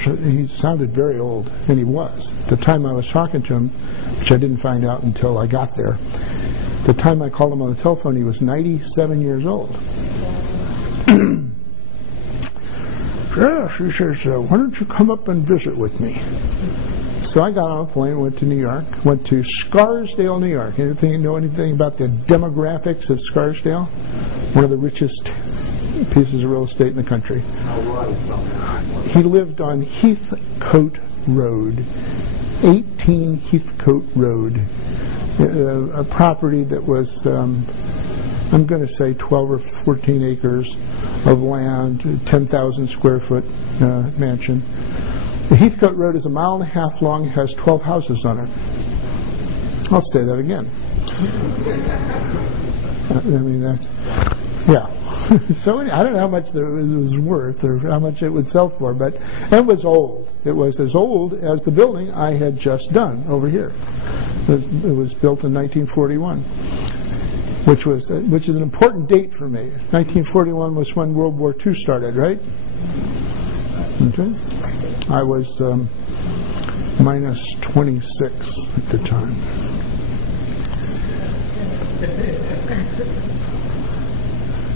he sounded very old, and he was. The time I was talking to him, which I didn't find out until I got there, the time I called him on the telephone, he was 97 years old. Yes, he says, why don't you come up and visit with me? So I got on a plane, went to New York, went to Scarsdale, New York. Know anything about the demographics of Scarsdale? One of the richest pieces of real estate in the country. He lived on Heathcote Road, 18 Heathcote Road, a property that was, I'm going to say 12 or 14 acres of land, 10,000 square foot mansion. The Heathcote Road is 1.5 miles long, has 12 houses on it. I'll say that again. I mean, that's, yeah. So I don't know how much it was worth or how much it would sell for, but it was old. It was as old as the building I had just done over here. It was built in 1941, which is an important date for me. 1941 was when World War II started, right? Okay. I was minus 26 at the time.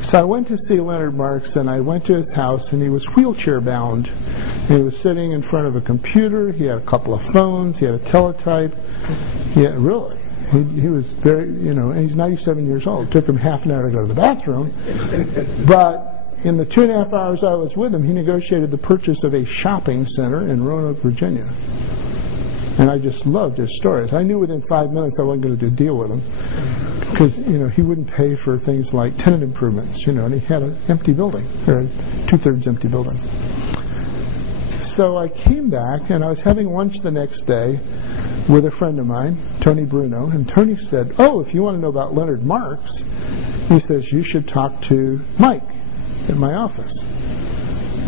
So I went to see Leonard Marks, and I went to his house, and he was wheelchair bound. And he was sitting in front of a computer. He had a couple of phones. He had a teletype. Yeah, really. He was very, and he's 97 years old. It took him half an hour to go to the bathroom. But in the 2.5 hours I was with him, he negotiated the purchase of a shopping center in Roanoke, Virginia. And I just loved his stories. I knew within 5 minutes I wasn't going to deal with him. Because, he wouldn't pay for things like tenant improvements, and he had an empty building, or a 2/3 empty building. So I came back, and I was having lunch the next day with a friend of mine, Tony Bruno, and Tony said, oh, if you want to know about Leonard Marks, he says, you should talk to Mike at my office,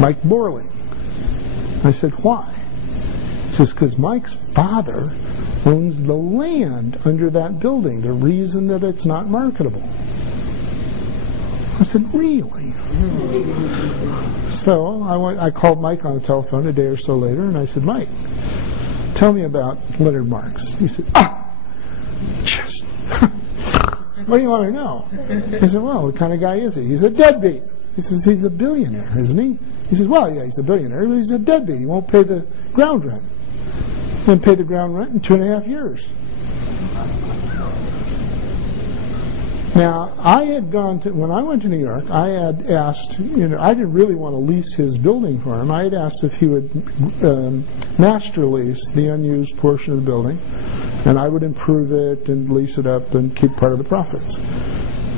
Mike Borling. I said, why? He says, because Mike's father owns the land under that building, the reason that it's not marketable. I said, really? So I called Mike on the telephone a day or so later, and I said, Mike, tell me about Leonard Marks. He said, just, what do you want to know? I said, well, what kind of guy is he? He's a deadbeat. He says, he's a billionaire, isn't he? He says, well, yeah, he's a billionaire, but he's a deadbeat. He won't pay the ground rent. He didn't pay the ground rent in 2.5 years. Now, I had gone to, when I went to New York, I had asked, I didn't really want to lease his building for him. I had asked if he would master lease the unused portion of the building, and I would improve it and lease it up and keep part of the profits.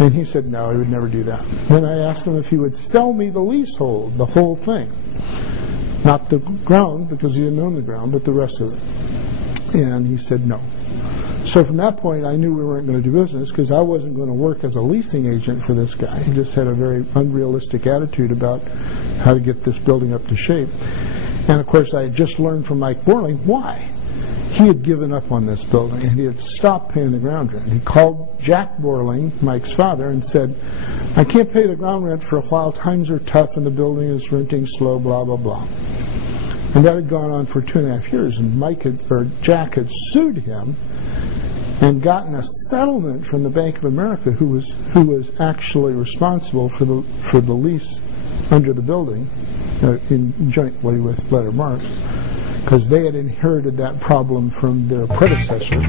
And he said no, he would never do that. Then I asked him if he would sell me the leasehold, the whole thing. Not the ground, because he didn't own the ground, but the rest of it. And he said no. So from that point, I knew we weren't going to do business, because I wasn't going to work as a leasing agent for this guy. He just had a very unrealistic attitude about how to get this building up to shape. And of course, I had just learned from Mike Borling why. He had given up on this building, and he had stopped paying the ground rent. He called Jack Borling, Mike's father, and said, I can't pay the ground rent for a while. Times are tough, and the building is renting slow, blah, blah, blah. And that had gone on for 2.5 years, and Jack had sued him and gotten a settlement from the Bank of America, who was actually responsible for the lease under the building, jointly with Leonard Marks, because they had inherited that problem from their predecessor.